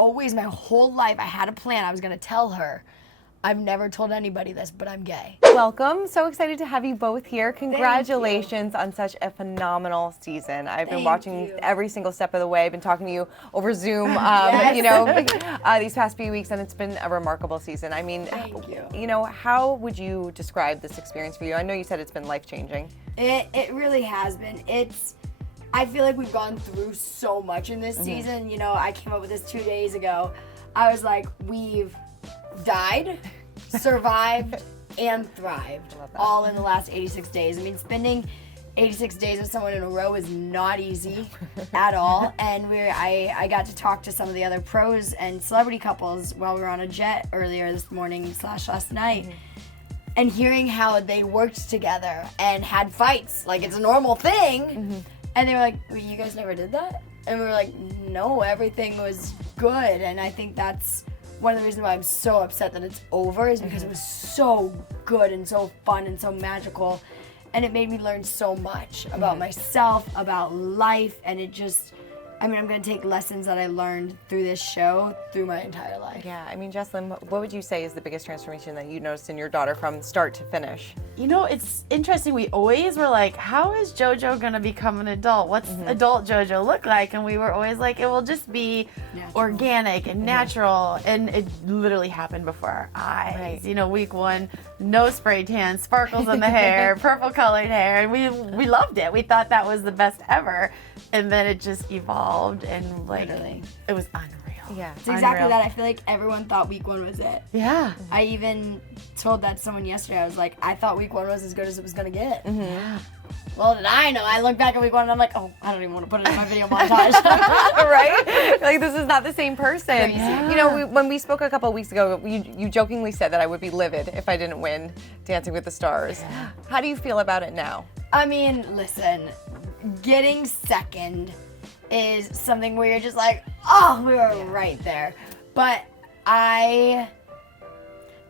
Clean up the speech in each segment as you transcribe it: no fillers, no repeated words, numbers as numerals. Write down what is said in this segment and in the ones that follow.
always, my whole life, I had a plan. I was going to tell her. I've never told anybody this, but I'm gay. Welcome. So excited to have you both here. Congratulations on such a phenomenal season. I've been watching every single step of the way. I've been talking to you over Zoom, these past few weeks, and it's been a remarkable season. I mean, how would you describe this experience for you? I know you said it's been life-changing. It really has been. I feel like we've gone through so much in this season. You know, I came up with this 2 days ago. I was like, we've died, survived, and thrived all in the last 86 days. I mean, spending 86 days with someone in a row is not easy at all. And I got to talk to some of the other pros and celebrity couples while we were on a jet earlier this morning / last night. And hearing how they worked together and had fights, like it's a normal thing. And they were like, well, you guys never did that? And we were like, no, everything was good. And I think that's one of the reasons why I'm so upset that it's over is because it was so good and so fun and so magical. And it made me learn so much about myself, about life, and it just, I mean, I'm going to take lessons that I learned through this show through my entire life. Yeah, I mean, Jesslyn, what would you say is the biggest transformation that you noticed in your daughter from start to finish? You know, it's interesting. We always were like, how is JoJo going to become an adult? What's adult JoJo look like? And we were always like, it will just be organic and natural. And it literally happened before our eyes. Right. You know, week 1, no spray tan, sparkles in the hair, purple colored hair. And we loved it. We thought that was the best ever. And then it just evolved and like, it was unreal. Yeah, it's exactly that. I feel like everyone thought week 1 was it. Yeah. I even told that to someone yesterday. I was like, I thought week 1 was as good as it was gonna get. Well, did I know? I look back at week 1 and I'm like, oh, I don't even want to put it in my video montage. Right? Like, this is not the same person. Crazy. You know, when we spoke a couple of weeks ago, you jokingly said that I would be livid if I didn't win Dancing with the Stars. Yeah. How do you feel about it now? I mean, listen, getting second is something where you're just like, oh, we were right there. But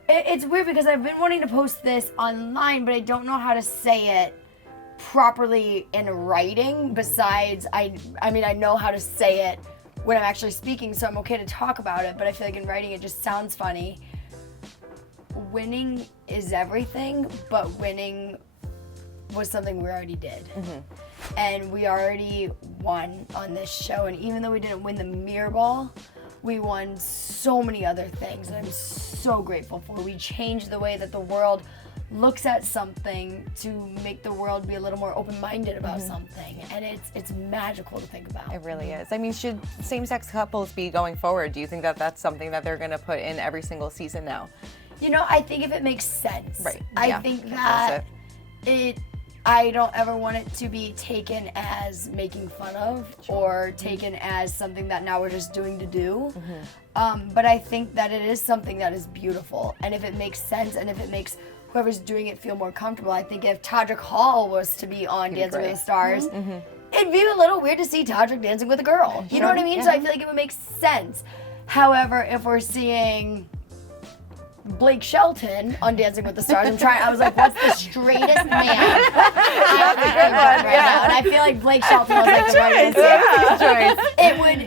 it's weird because I've been wanting to post this online, but I don't know how to say it properly in writing. Besides, I mean, I know how to say it when I'm actually speaking, so I'm okay to talk about it, but I feel like in writing it just sounds funny. Winning is everything, but winning was something we already did. And we already won on this show, and even though we didn't win the mirror ball, we won so many other things, and I'm so grateful for. We changed the way that the world looks at something to make the world be a little more open-minded about something, and it's magical to think about. It really is. I mean, should same-sex couples be going forward? Do you think that that's something that they're going to put in every single season now? You know, I think if it makes sense. Right. I think that I don't ever want it to be taken as making fun of or taken as something that now we're just doing to do. But I think that it is something that is beautiful. And if it makes sense and if it makes whoever's doing it feel more comfortable, I think if Todrick Hall was to be on Dancing with the Stars, it'd be a little weird to see Todrick dancing with a girl. You know what I mean? So I feel like it would make sense. However, if we're seeing Blake Shelton on Dancing with the Stars, I was like, what's the straightest man? That's a good one, now? And I feel like Blake Shelton was like the right choice.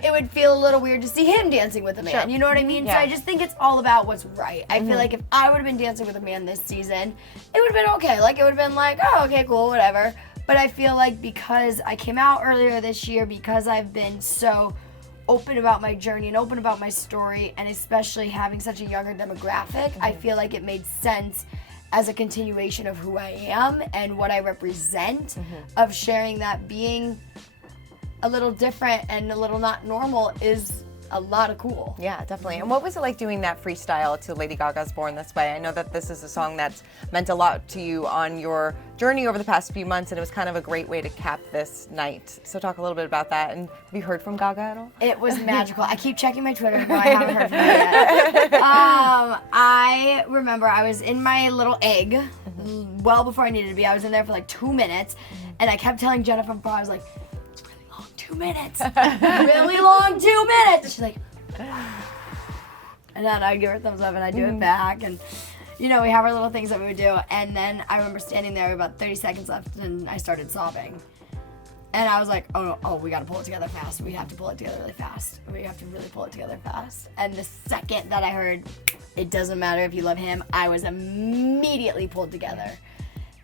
It would feel a little weird to see him dancing with a man. You know what I mean? So I just think it's all about what's right. I feel like if I would have been dancing with a man this season, it would have been okay. Like, it would have been like, oh, okay, cool, whatever. But I feel like because I came out earlier this year, because I've been so open about my journey and open about my story, and especially having such a younger demographic, I feel like it made sense as a continuation of who I am and what I represent, of sharing that being a little different and a little not normal is a lot of cool. Yeah, definitely. And what was it like doing that freestyle to Lady Gaga's Born This Way? I know that this is a song that's meant a lot to you on your journey over the past few months, and it was kind of a great way to cap this night. So talk a little bit about that. And have you heard from Gaga at all? It was magical. I keep checking my Twitter, but I haven't heard from her yet. I remember I was in my little egg well before I needed to be. I was in there for like 2 minutes, and I kept telling Jenna from afar, I was like, 2 minutes, really long 2 minutes. She's like, and then I'd give her a thumbs up and I'd do it back. And, you know, we have our little things that we would do. And then I remember standing there with about 30 seconds left and I started sobbing. And I was like, oh, we gotta pull it together fast. We have to pull it together really fast. We have to really pull it together fast. And the second that I heard, it doesn't matter if you love him, I was immediately pulled together.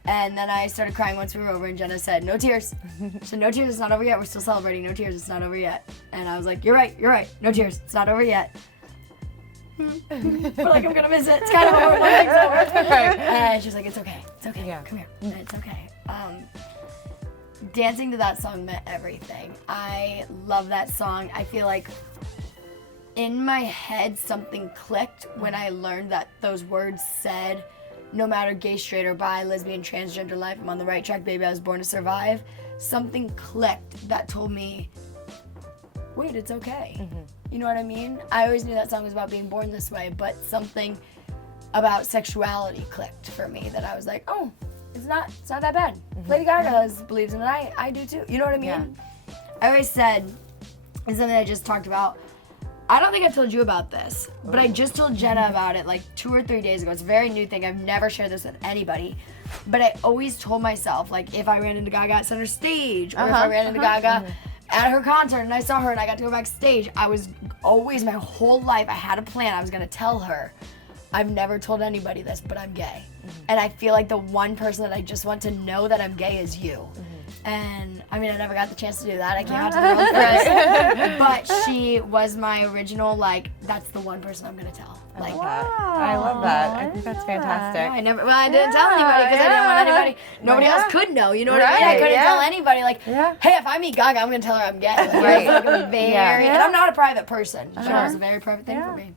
And then I started crying once we were over, and Jenna said, no tears. She said, no tears, it's not over yet. We're still celebrating. No tears, it's not over yet. And I was like, you're right. No tears, it's not over yet. But like, I'm gonna miss it. It's kind of over. And she was like, it's okay. Yeah. Come here. It's okay. Dancing to that song meant everything. I love that song. I feel like in my head something clicked when I learned that those words said, no matter gay, straight, or bi, lesbian, transgender life, I'm on the right track, baby, I was born to survive. Something clicked that told me, wait, it's okay. You know what I mean? I always knew that song was about being born this way, but something about sexuality clicked for me that I was like, oh, it's not that bad. Lady Gaga believes in it, I do too. You know what I mean? Yeah. I always said, and something I just talked about, I don't think I've told you about this, but I just told Jenna about it like 2 or 3 days ago. It's a very new thing. I've never shared this with anybody. But I always told myself, like, if I ran into Gaga at center stage, or if I ran into Gaga at her concert and I saw her and I got to go backstage, I was always, my whole life, I had a plan. I was going to tell her, I've never told anybody this, but I'm gay. And I feel like the one person that I just want to know that I'm gay is you. And I mean, I never got the chance to do that. I came out to the world first. But she was my original, like, that's the one person I'm going to tell. Like, I love that. I think that's fantastic. I didn't tell anybody because I didn't want anybody, nobody else could know, you know what I mean? I couldn't tell anybody, like, hey, if I meet Gaga, I'm going to tell her I'm gay. Like, very, and I'm not a private person. She was a very private thing for me.